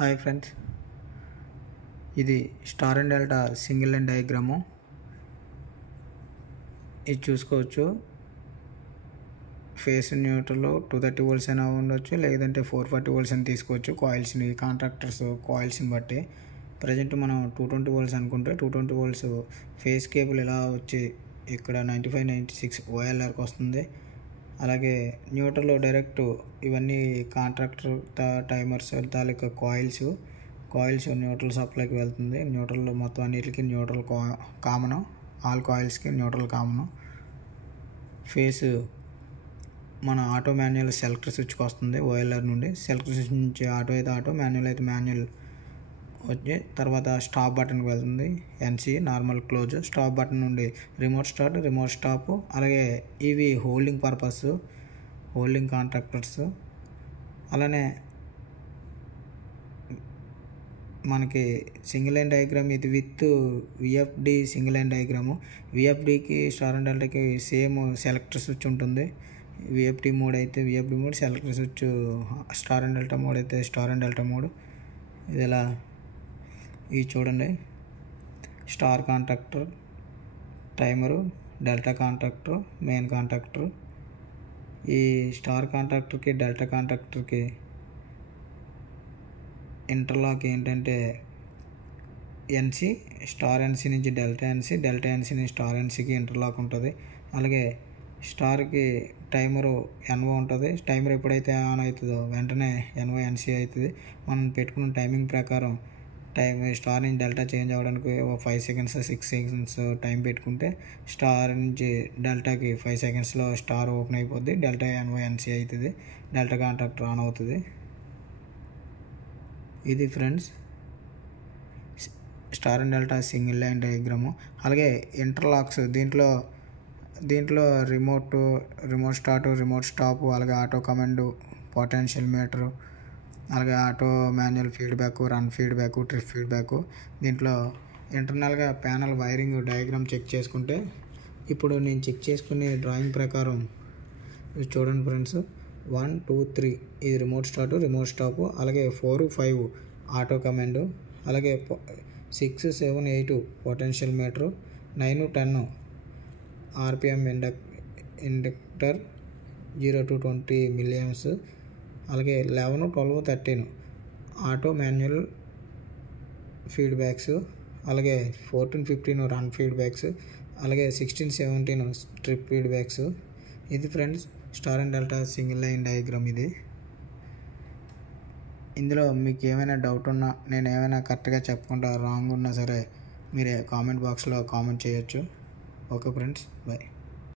Hi friends, ఇది star and delta single line diagram. ఇది చూసుకోవచ్చు. ఫేస్ న్యూట్రల్ 230 వోల్ట్స్ అయినా ఉండొచ్చు, లేదంటే 440 వోల్ట్స్ అని తీసుకోవచ్చు. కాయిల్స్ని కాంట్రాక్టర్స్ కాయిల్స్ని బట్టి ప్రజెంట్ మనం 220 వోల్ట్స్ అనుకుంటే 220 వోల్ట్స్ ఫేస్ కేబుల్ ఇలా వచ్చి ఇక్కడ 9596 OLRకి వస్తుంది. అలాగే న్యూట్రల్ డైరెక్ట్ ఇవన్నీ కాంట్రాక్టర్ టైమర్స్ తాలూకా కాయిల్స్ న్యూట్రల్ సప్లైకి వెళ్తుంది. న్యూట్రల్ మొత్తం అన్నిటికీ న్యూట్రల్ కామన్, ఆల్ కాయిల్స్కి న్యూట్రల్ కామన్. ఫేస్ మన ఆటో మాన్యువల్ సెలెక్టర్ స్విచ్కి వస్తుంది. OLR నుండి సెలెక్టర్ స్విచ్ నుంచి ఆటో అయితే ఆటో, మాన్యువల్ అయితే మాన్యువల్ వచ్చి తర్వాత స్టాప్ బటన్కి వెళ్తుంది. NC normal close. Stop button నుండి రిమోట్ స్టార్ట్, రిమోట్ స్టాప్. అలాగే ఇవి హోల్డింగ్ పర్పస్, హోల్డింగ్ కాంట్రాక్టర్స్. అలానే మనకి సింగిల్ లైన్ డయాగ్రామ్ ఇది with VFD single line diagram. VFDకి స్టార్ అండ్ డెల్టాకి సేమ్ సెలెక్టర్ స్విచ్ ఉంటుంది. VFD మోడ్ అయితే VFD mode, selector switch star and delta mode అయితే స్టార్ అండ్ డెల్టా మోడ్. ఇది ఎలా ఇవి చూడండి. Star contractor timer, delta contractor main contractor. ఈ స్టార్ కాంట్రాక్టర్కి డెల్టా కాంట్రాక్టర్కి ఇంటర్లాక్ ఏంటంటే NC, స్టార్ NC నుంచి డెల్టా NC, డెల్టా NC నుంచి స్టార్ NCకి ఇంటర్లాక్ ఉంటుంది. అలాగే స్టార్కి టైమరు NO ఉంటుంది. టైమర్ ఎప్పుడైతే ఆన్ అవుతుందో వెంటనే NC అవుతుంది. మనం పెట్టుకున్న టైమింగ్ ప్రకారం స్టార్ నుంచి డెల్టా చేంజ్ అవ్వడానికి 5 సెకండ్స్ 6 సెకండ్స్ టైం పెట్టుకుంటే స్టార్ నుంచి డెల్టాకి 5 సెకండ్స్లో స్టార్ ఓపెన్ అయిపోద్ది. డెల్టా NC అవుతుంది. డెల్టా కాంట్రాక్టర్ ఆన్ అవుతుంది. ఇది friends star and delta single line diagram. అలాగే ఇంటర్లాక్స్ దీంట్లో రిమోట్ స్టార్ట్, రిమోట్ స్టాప్, అలాగే ఆటో కమాండ్, పొటెన్షియల్ మీటరు, అలాగే auto manual feedback, run feedback, trip feedback. దీంట్లో ఇంటర్నల్గా ప్యానల్ వైరింగ్ డయాగ్రామ్ చెక్ చేసుకుంటే ఇప్పుడు నేను చెక్ చేసుకునే డ్రాయింగ్ ప్రకారం చూడండి ఫ్రెండ్స్. 1 2 3 ఇది రిమోట్ స్టార్ట్, రిమోట్ స్టాప్. అలాగే 4 5 ఆటో కమాండ్, అలాగే 6 7 8 potential metre, 9 10 RPM inductor 0 to 20 milliamps. అలాగే 11 12 13 ఆటో మాన్యువల్ ఫీడ్బ్యాక్స్. అలాగే 14 15 రన్ ఫీడ్బ్యాక్స్. అలాగే 16 17 ట్రిప్ ఫీడ్బ్యాక్స్. ఇది friends star and delta single line diagram. ఇది ఇందులో మీకు ఏమైనా డౌట్ ఉన్నా, నేను ఏమైనా కరెక్ట్గా చెప్పకుండా రాంగ్ ఉన్నా సరే మీరు కామెంట్ బాక్స్లో కామెంట్ చేయొచ్చు. Okay friends, bye.